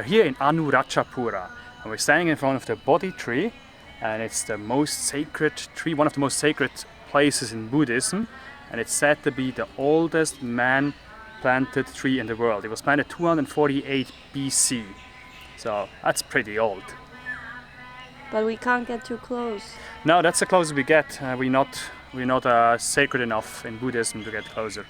are here in Anuradhapura and we're standing in front of the Bodhi tree, and it's the most sacred tree, one of the most sacred places in Buddhism, and it's said to be the oldest man-planted tree in the world. It was planted 248 BC, so that's pretty old. But we can't get too close. No, that's the closest we get. We're not sacred enough in Buddhism to get closer.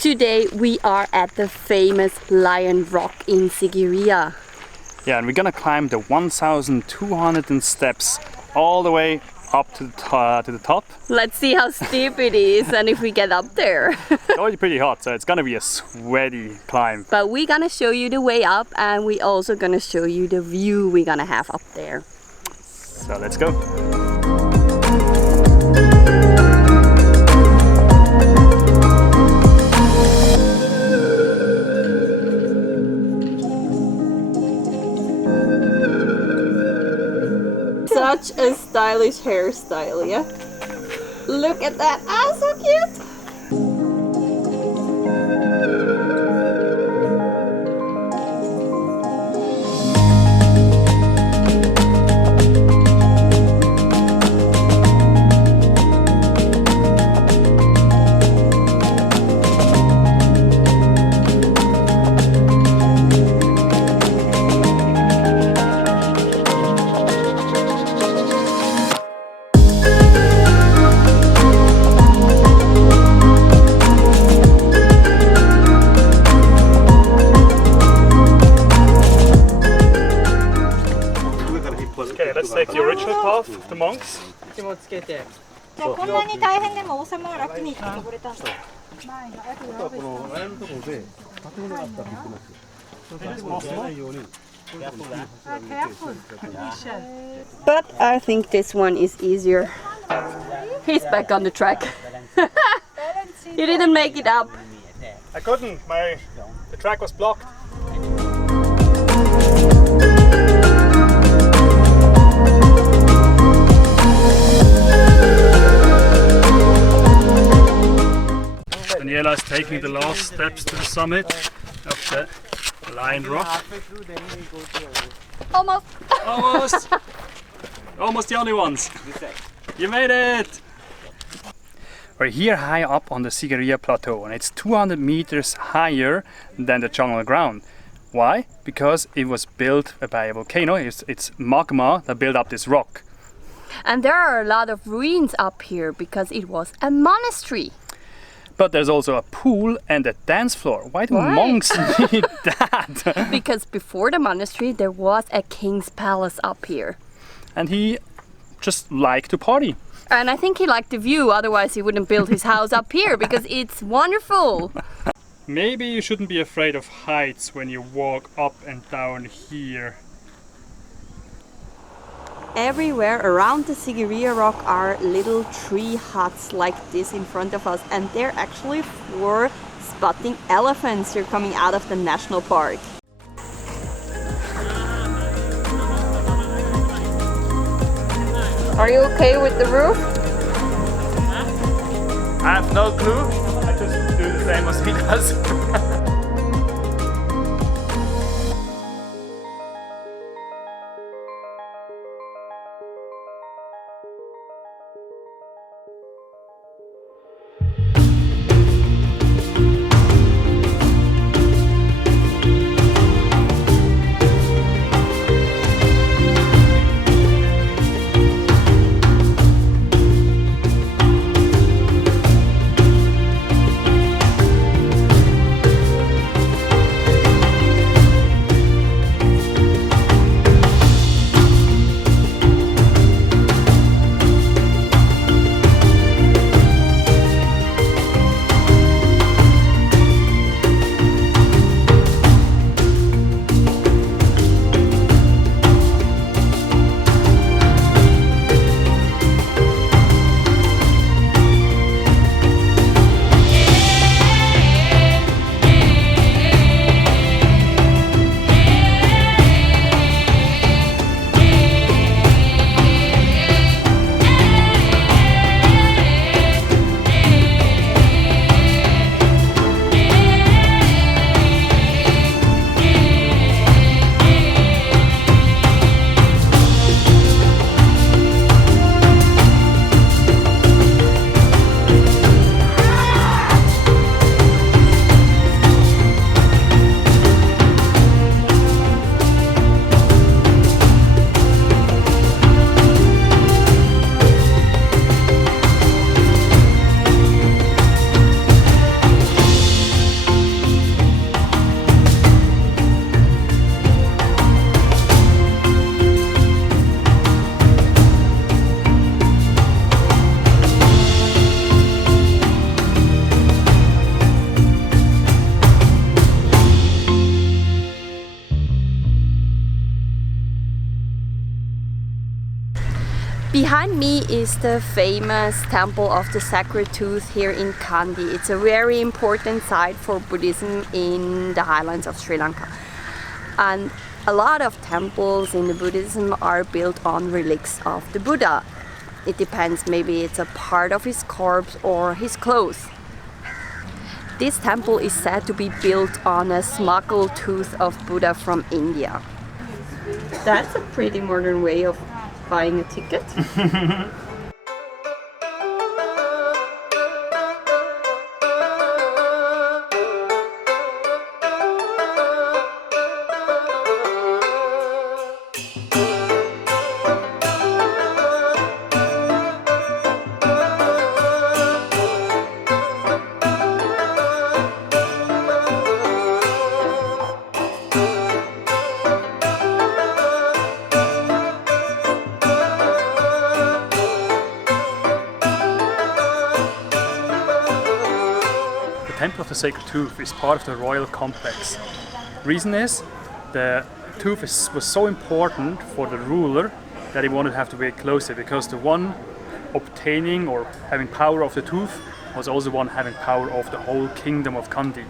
Today we are at the famous Lion Rock in Sigiryia. Yeah, and we're gonna climb the 1,200 steps all the way up to the top. Let's see how steep it is and if we get up there. It's already pretty hot, so it's gonna be a sweaty climb. But we're gonna show you the way up, and we're also gonna show you the view we're gonna have up there. So let's go. Such a stylish hairstyle, yeah? Look at that, so cute! Okay, let's take the original path of the monks. じゃあこんなに大変でも王様は楽に登れたんだ。前のあとやべえ。But I think this one is easier. He's back on the track. You didn't make it up. I couldn't, the track was blocked. Daniela is taking the last steps to the summit of the Lion Rock. Almost. Almost! Almost the only ones. You made it! We're here high up on the Sigiryia plateau, and it's 200 meters higher than the jungle ground. Why? Because it was built by a volcano. It's magma that built up this rock. And there are a lot of ruins up here because it was a monastery. But there's also a pool and a dance floor. Why do monks need that? Because before the monastery there was a king's palace up here. And he just liked to party. And I think he liked the view, otherwise he wouldn't build his house up here because it's wonderful. Maybe you shouldn't be afraid of heights when you walk up and down here. Everywhere around the Sigiryia rock are little tree huts like this in front of us, and they're actually for spotting elephants. They're coming out of the national park. Are you okay with the roof? I have no clue. I just do the same as he does. Behind me is the famous Temple of the Sacred Tooth here in Kandi. It's a very important site for Buddhism in the highlands of Sri Lanka. And a lot of temples in the Buddhism are built on relics of the Buddha. It depends, maybe it's a part of his corpse or his clothes. This temple is said to be built on a smuggled tooth of Buddha from India. That's a pretty modern way of buying a ticket. The Temple of the Sacred Tooth is part of the royal complex. Reason is, the tooth was so important for the ruler that he wanted to have to be closer, because the one obtaining or having power of the tooth was also one having power of the whole kingdom of Kandi.